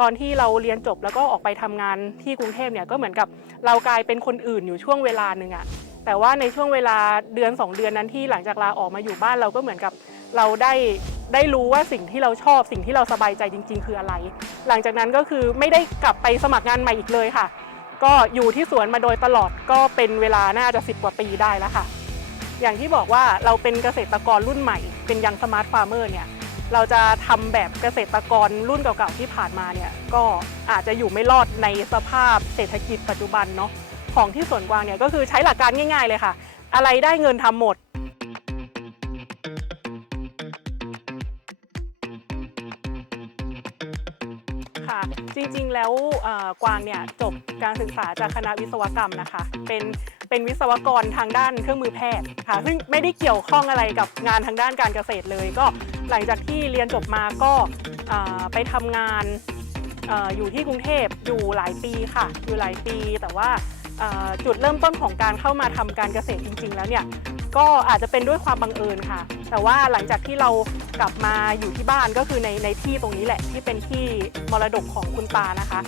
ตอนที่เราเรียนจบแล้วก็ออกไปทำงานที่กรุงเทพเนี่ยก็เหมือนกับเรากลายเป็นคนอื่นอยู่ช่วงเวลาหนึ่งอะแต่ว่าในช่วงเวลาเดือน 2 เดือนนั้นที่หลังจากลาออกมาอยู่บ้านเราก็เหมือนกับเราได้ได้รู้ว่าสิ่งที่เราชอบสิ่งที่เราสบายใจจริง ๆ คืออะไร หลังจากนั้นก็คือไม่ได้กลับไปสมัครงานใหม่อีกเลยค่ะ ก็อยู่ที่สวนมาโดยตลอดก็เป็นเวลาน่าจะ10กว่าปีได้แล้วค่ะ อย่างที่บอกว่าเราเป็นเกษตรกรรุ่นใหม่ เป็นยังสมาร์ทฟาร์มเมอร์เนี่ย เราจะทำแบบเกษตรกรรุ่นเก่าๆที่ผ่านมาเนี่ยก็อาจจะอยู่ไม่รอดในสภาพเศรษฐกิจปัจจุบันเนาะของที่สวนกวางเนี่ยก็คือใช้หลักการง่าย ๆ เลยค่ะ อะไรได้เงินทำหมด จริงๆ แล้วเอ่อกวางเนี่ยจบการศึกษาจากคณะวิศวกรรมนะคะ เป็นเป็นวิศวกรทางด้านเครื่องมือแพทย์ค่ะ ซึ่งไม่ได้เกี่ยวข้องอะไรกับงานทางด้านการเกษตรเลย ก็หลังจากที่เรียนจบมาก็เอ่อไปทำงานเอออยู่ที่กรุงเทพอยู่หลายปีค่ะ อยู่หลายปีแต่ว่าเอ่อจุดเริ่มต้นของการเข้ามาทำการเกษตรจริง ๆ แล้วเนี่ย ก็อาจจะเป็นด้วยความบังเอิญค่ะ แต่ว่าหลังจากที่เรากลับมาอยู่ที่บ้านก็คือในในที่ตรงนี้แหละที่เป็นที่มรดกของคุณตานะคะ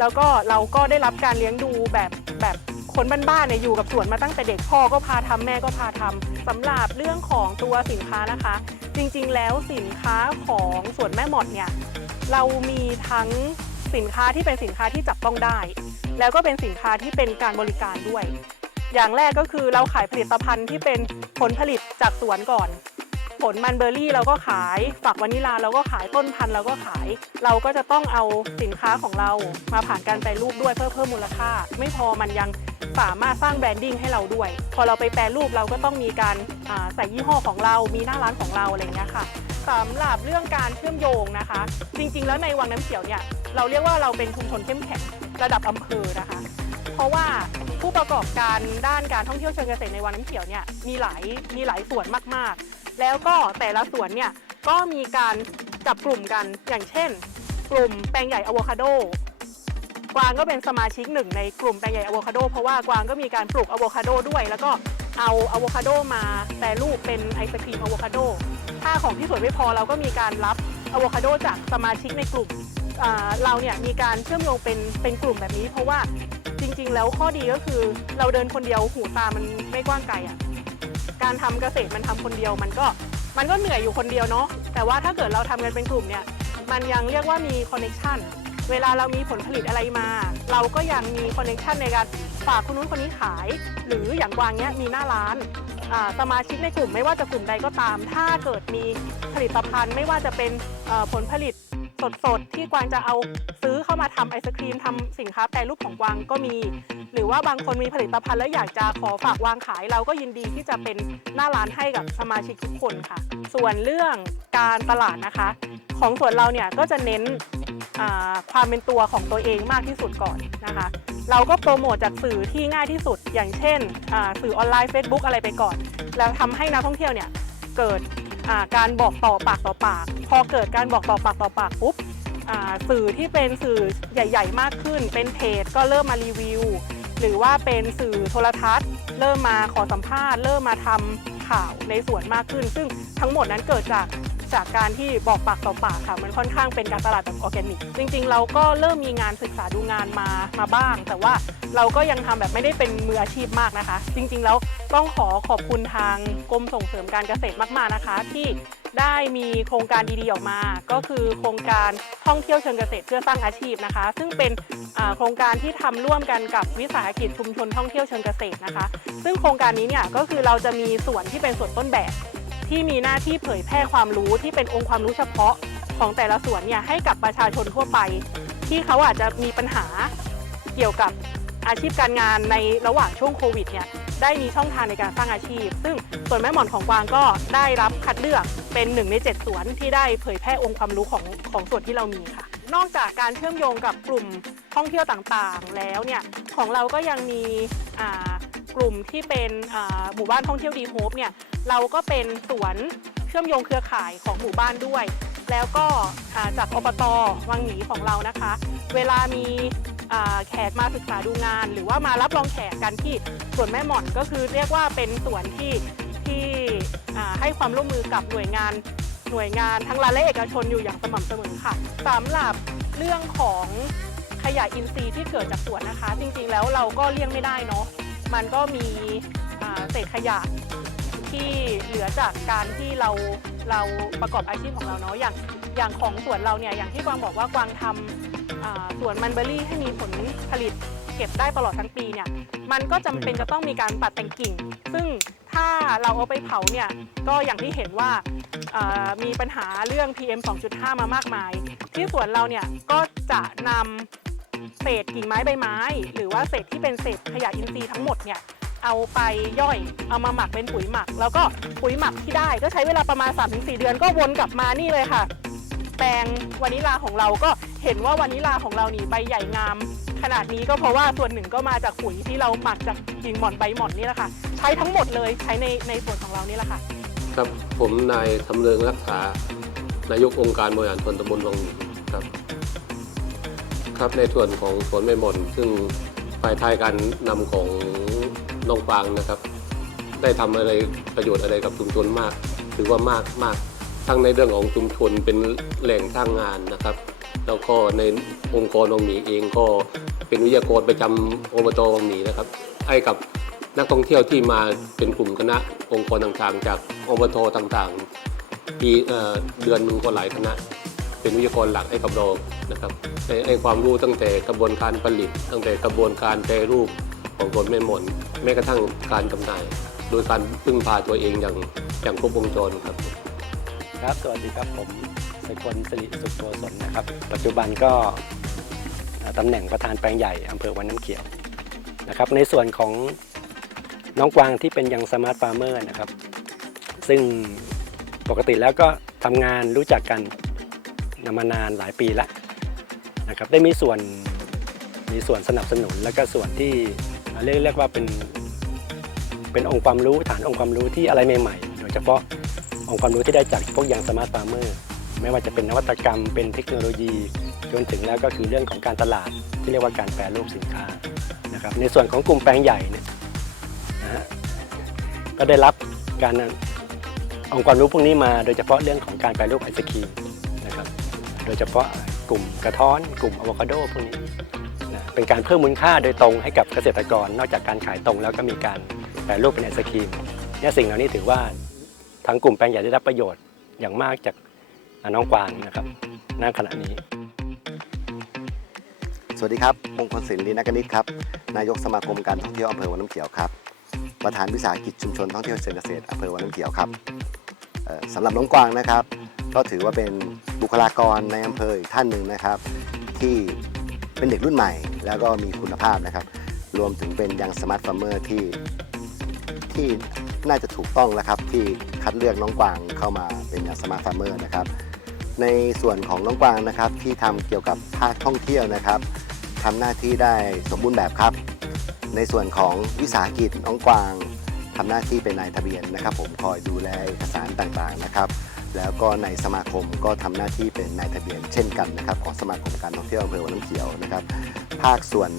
แล้วก็เราก็ได้รับการเลี้ยงดูแบบแบบคนบ้านๆเนี่ยอยู่กับสวนมาตั้งแต่เด็กพ่อก็พาทำแม่ก็พาทำสำหรับเรื่องของตัวสินค้านะคะ จริงๆแล้วสินค้าของสวนแม่หมดเนี่ยเรามีทั้งสินค้าที่เป็นสินค้าที่จับต้องได้ แล้วก็เป็นสินค้าที่เป็นการบริการด้วย อย่างแรกก็คือเราขายผลิตภัณฑ์ที่เป็นผลผลิตจากสวนก่อน ผลมันเบอร์รี่เราก็ขาย ฝักวานิลาเราก็ขายต้นพันธุ์เราก็ขาย เราก็จะต้องเอาสินค้าของเรามาผ่านการแปรรูปด้วยเพื่อเพิ่มมูลค่า ไม่พอมันยังสามารถสร้างแบรนดิ้งให้เราด้วย พอเราไปแปรรูปเราก็ต้องมีการาใส่ยี่ห้อของเรา มีหน้าร้านของเราอะไรเงี้ยค่ะสำหรับเรื่องการเชื่อมโยงนะคะ จริง ๆ แล้วในวังน้ำเขียวเนี่ยเราเรียกว่าเราเป็นชุมชนเข้มแข็งระดับอำเภอนะคะ เพราะว่าผู้ประกอบการด้านการท่องเที่ยวเชิงเกษตรในวังน้ำเขียวเนี่ยมีหลายมีหลายส่วนมากๆ แล้วก็แต่ละส่วนเนี่ยก็มีการจับกลุ่มกันอย่างเช่น กลุ่มแปลงใหญ่อะโวคาโดกวางก็เป็นสมาชิกหนึ่งในกลุ่มแปลงใหญ่อะโวคาโดเพราะว่ากวางก็มีการปลูกอะโวคาโดด้วย แล้วก็เอาอะโวคาโดมาแปรรูปเป็นไอศครีมอะโวคาโดถ้าของที่สวนไม่พอเราก็มีการรับอะโวคาโดจากสมาชิกในกลุ่มเราเนี่ยมีการเชื่อมโยงเป็นเป็นกลุ่มแบบนี้ เพราะว่า ริง ๆ แล้วข้อดีก็คือเราเดินคนเดียวหูตามันไม่กว้างไกลอะการทำเกษตรมันทำคนเดียวมันก็มันก็เหนื่อยอยู่คนเดียวเนาะแต่ว่าถ้าเกิดเราทำกันเป็นกลุ่มเนี่ยมันยังเรียกว่ามีคอนเน็ชันเวลาเรามีผลผลิตอะไรมา เราก็ยังมีคอนเน็ชันในการฝากคนนู้นคนนี้ขาย หรืออย่างกวางเนี้ยมีหน้าร้านสมาชิกในกลุ่มไม่ว่าจะกลุ่มใดก็ตาม ถ้าเกิดมีผลิตภัณฑ์ไม่ว่าจะเป็นผลผลิต สดๆ ที่กวางจะเอาซื้อเข้ามาทำไอศครีมทำสินค้าแปรรูปของกวางก็มี หรือว่าบางคนมีผลิตภัณฑ์แล้วอยากจะขอฝากวางขาย เราก็ยินดีที่จะเป็นหน้าร้านให้กับสมาชิกทุกคนค่ะ ส่วนเรื่องการตลาดนะคะ ของส่วนเราเนี่ยก็จะเน้นความเป็นตัวของตัวเองมากที่สุดก่อนนะคะ เราก็โปรโมทจากสื่อที่ง่ายที่สุด อย่างเช่นสื่อออนไลน์ Facebook อะไรไปก่อน แล้วทำให้นักท่องเที่ยวเนี่ยเกิด การบอกต่อปากต่อปาก พอเกิดการบอกต่อปากต่อปากปุ๊บสื่อที่เป็นสื่อใหญ่ ๆ มากขึ้น เป็นเพจก็เริ่มมารีวิว หรือว่าเป็นสื่อโทรทัศน์ เริ่มมาขอสัมภาษณ์ เริ่มมาทำข่าวในส่วนมากขึ้น ซึ่งทั้งหมดนั้นเกิดจาก จากการที่บอกปากต่อปากค่ะ มันค่อนข้างเป็นการตลาดแบบออร์แกนิก จริง ๆ เราก็เริ่มมีงานศึกษาดูงานมามาบ้าง แต่ว่าเราก็ยังทำแบบไม่ได้เป็นมืออาชีพมากนะคะ จริง ๆ แล้วต้องขอขอบคุณทางกรมส่งเสริมการเกษตรมาก ๆนะคะ ที่ได้มีโครงการดีๆออกมา ก็คือโครงการท่องเที่ยวเชิงเกษตรเพื่อสร้างอาชีพนะคะ ซึ่งเป็นโครงการที่ทำร่วมกันกับวิสาหกิจชุมชนท่องเที่ยวเชิงเกษตรนะคะ ซึ่งโครงการนี้เนี่ยก็คือเราจะมีส่วนที่เป็นส่วนต้นแบบ ที่มีหน้าที่เผยแพร่ความรู้ที่เป็นองค์ความรู้เฉพาะของแต่ละส่วนเนี่ยให้กับประชาชนทั่วไป ที่เขาอาจจะมีปัญหาเกี่ยวกับอาชีพการงานในระหว่างช่วงโควิดเนี่ยได้มีช่องทางในการสร้างอาชีพ ซึ่งส่วนแม่หมอนของกวางก็ได้รับคัดเลือกเป็นหนึ่งในเจ็ดสวนที่ได้เผยแพร่องค์ความรู้ของของส่วนที่เรามีค่ะ นอกจากการเชื่อมโยงกับกลุ่มท่องเที่ยวต่างๆ แล้วเนี่ยของเราก็ยังมีกลุ่มที่เป็นหมู่บ้านท่องเที่ยวดีโฮปเนี่ย เราก็เป็นสวนเชื่อมโยงเครือข่ายของหมู่บ้านด้วย แล้วก็จากอบตวังหนีของเรานะคะ เวลามีแขกมาศึกษาดูงาน หรือว่ามารับรองแขกกันที่สวนแม่หม่อนก็คือเรียกว่าเป็นสวนที่ที่ให้ความร่วมมือกับหน่วยงานหน่วยงานทั้งรัฐและเอกชนอยู่อย่างสม่ำเสมอค่ะสำหรับเรื่องของขยะอินทรีย์ที่เกิดจากสวนนะคะ จริงๆแล้วเราก็เลี่ยงไม่ได้เนาะมันก็มีเศษขยะ ที่เหลือจากการที่เราเราประกอบอาชีพของเราเนาะอย่างอย่างของสวนเราเนี่ยอย่างที่กวางบอกว่ากวางทำสวนมันเบอรี่ให้มีผลผลิตเก็บได้ตลอดทั้งปีเนี่ยมันก็จำเป็นจะต้องมีการตัดแต่งกิ่ง ซึ่งถ้าเราเอาไปเผาเนี่ยก็อย่างที่เห็นว่ามีปัญหาเรื่อง PM 2.5 มามากมาย ที่สวนเราเนี่ยก็จะนำเศษกิ่งไม้ใบไม้ หรือว่าเศษที่เป็นเศษขยะอินทรีย์ทั้งหมดเนี่ย เอาไปย่อยเอามาหมักเป็นปุ๋ยหมัก แล้วก็ปุ๋ยหมักที่ได้ก็ใช้เวลาประมาณ 3-4 เดือนก็วนกลับมานี่เลยค่ะ แปลงวานิลาของเราก็เห็นว่าวานิลาของเรานี่ใบใหญ่งาม ขนาดนี้ก็เพราะว่าส่วนหนึ่งก็มาจากปุ๋ยที่เราหมักจากกิ่งหม่อนใบหม่อนนี่แหละค่ะ ใช้ทั้งหมดเลยใช้ในในส่วนของเรานี่แหละค่ะ ครับผมนายทำเริงรักษานายกองค์การบริหารส่วนตำบลวังหมีครับ ครับในส่วนของสวนแม่มนซึ่งภายใต้การนำของ น้องปางนะครับ ได้ทำอะไรประโยชน์อะไรกับชุมชนมาก ถือว่ามากมากทั้งในเรื่องของชุมชนเป็นแหล่งสร้างงานนะครับ แล้วก็ในองค์กรวังหมีเองก็เป็นวิทยากรประจำอบตวังหมีนะครับ ให้กับนักท่องเที่ยวที่มาเป็นกลุ่มคณะองค์กรต่างๆ จากอบตต่างๆปีเอ่เดือนหนึ่งก็หลายคณะ เป็นวิทยากรหลักให้กับเรานะครับให้ให้ความรู้ตั้งแต่กระบวนการผลิต ตั้งแต่กระบวนการแปรรูป ของผลแม่หมนแม้กระทั่งการจำหน่าย โดยการพึ่งพาตัวเองอย่างอย่างครบวงจรครับ ครับสวัสดีครับผมสกลสิริสุขโกศลนะครับ ปัจจุบันก็ตำแหน่งประธานแปลงใหญ่อำเภอวันน้ำเขียวนะครับ ในส่วนของน้องกวางที่เป็นยังสมาร์ทฟาร์มเมอร์นะครับ ซึ่งปกติแล้วก็ทำงานรู้จักกันมานานหลายปีแล้วนะครับ ได้มีส่วนมีส่วนสนับสนุนแล้วก็ส่วนที่ เรียกเรียกว่าเป็นเป็นองค์ความรู้ฐานองค์ความรู้ที่อะไรใหม่ๆ โดยเฉพาะองค์ความรู้ที่ได้จากพวกยังสมาร์ทฟาร์มเมอร์ไม่ว่าจะเป็นนวัตกรรม เป็นเทคโนโลยีจนถึงแล้วก็คือเรื่องของการตลาดที่เรียกว่าการแปรรูปสินค้านะครับในส่วนของกลุ่มแปลงใหญ่เนี่ยนะฮะก็ได้รับการองค์ความรู้พวกนี้มา โดยเฉพาะเรื่องของการแปรรูปไอศครีมนะครับโดยเฉพาะกลุ่มกระท้อน กลุ่มอะโวคาโดพวกนี้ เป็นการเพิ่มมูลค่าโดยตรงให้กับเกษตรกร นอกจากการขายตรงแล้วก็มีการแปรรูปเป็นไอศครีมเนี่ยสิ่งเหล่านี้ถือว่าทางกลุ่มแปลงใหญ่ได้รับประโยชน์อย่างมากจากน้องกวางนะครับณขณะนี้ สวัสดีครับมงคลศิลป์ลีนักนิตครับนายกสมาคมการท่องเที่ยวอำเภอวังน้ำเขียวครับประธานวิสาหกิจชุมชนท่องเที่ยวเชิงเกษตรอำเภอวังน้ำเขียวครับสำหรับน้องกวางนะครับ ก็ถือว่าเป็นบุคลากรในอำเภออีกท่านหนึ่งนะครับ ที่ เป็นเด็กรุ่นใหม่ แล้วก็มีคุณภาพนะครับ รวมถึงเป็นยังสมาร์ทฟาร์มเมอร์ที่ที่น่าจะถูกต้องแล้วครับ ที่คัดเลือกน้องกวางเข้ามาเป็นยังสมาร์ทฟาร์มเมอร์นะครับ ในส่วนของน้องกวางนะครับ ที่ทำเกี่ยวกับภาคท่องเที่ยวนะครับทำหน้าที่ได้สมบูรณ์แบบครับ ในส่วนของวิสาหกิจน้องกวางทำหน้าที่เป็นนายทะเบียนนะครับ ผมคอยดูแลเอกสารต่างๆนะครับ แล้วก็ในสมาคมก็ทำหน้าที่เป็นนายทะเบียนเช่นกันนะครับของสมาคมการท่องเที่ยวอำเภอวังน้ำเขียวนะครับ ภาคส่วน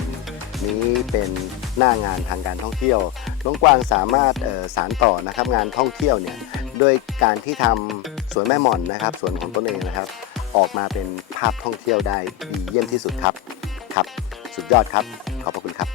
นี้เป็นหน้างานทางการท่องเที่ยวน้องกวางสามารถออสารต่อนะครับงานท่องเที่ยวเนี่ยโดยการที่ทำสวนแม่หม่อนนะครับสวนของตนเองนะครับ ออกมาเป็นภาพท่องเที่ยวได้ดีเยี่ยมที่สุดครับครับ สุดยอดครับ ขอบพระคุณครับ